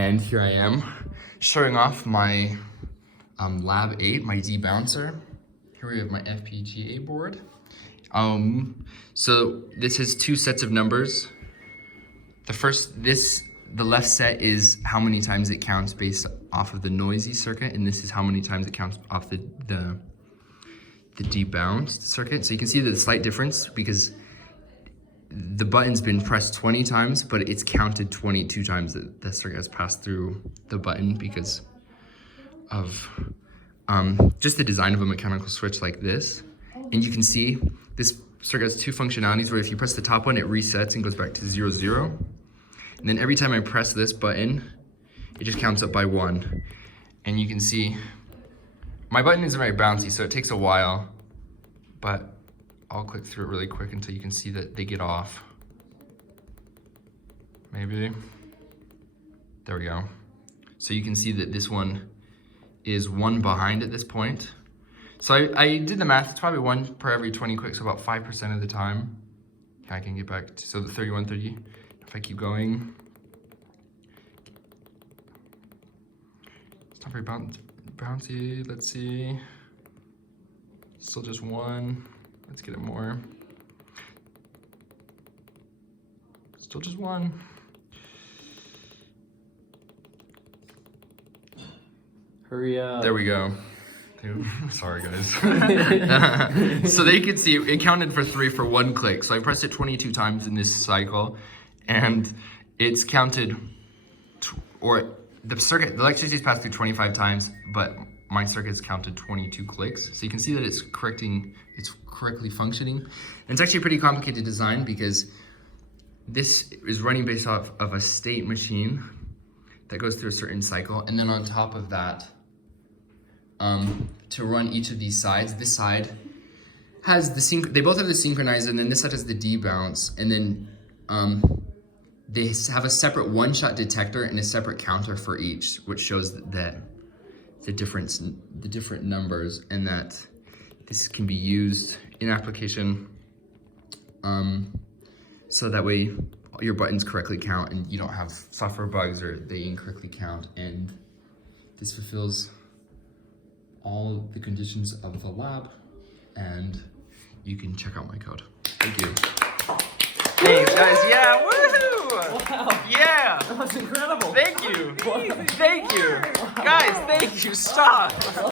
And here I am showing off my Lab 8, my Debouncer. Here we have my FPGA board. So this has two sets of numbers. The left set is how many times it counts based off of the noisy circuit, and this is how many times it counts off the debounced circuit. So you can see the slight difference because the button's been pressed 20 times, but it's counted 22 times that the circuit has passed through the button because of just the design of a mechanical switch like this. And you can see this circuit has two functionalities where if you press the top one, it resets and goes back to 0, 0. And then every time I press this button, it just counts up by 1. And you can see my button isn't very bouncy, so it takes a while, but I'll click through it really quick until you can see that they get off. Maybe. There we go. So you can see that this one is 1 behind at this point. So I did the math, it's probably 1 per every 20 clicks, so about 5% of the time. Okay, I can get back to, so the 31, 30. If I keep going. It's not very bouncy, let's see. Still just 1. Let's get it more. Still just 1. Hurry up. There we go. Sorry guys. So they could see it counted for 3 for 1 click. So I pressed it 22 times in this cycle, and it's counted, the electricity is passed through 25 times, but my circuit's counted 22 clicks. So you can see that it's correctly functioning. And it's actually a pretty complicated design because this is running based off of a state machine that goes through a certain cycle. And then on top of that, to run each of these sides, this side has they both have the synchronizer, and then this side has the debounce, and then they have a separate one-shot detector and a separate counter for each, which shows that the different numbers, and that this can be used in application so that way your buttons correctly count and you don't have software bugs or they incorrectly count, and this fulfills all the conditions of the lab, and you can check out my code. Thank you. Hey guys, yeah, woohoo! Wow. Yeah! That was incredible. Thank you! Thank you! Guys, thank you, stop!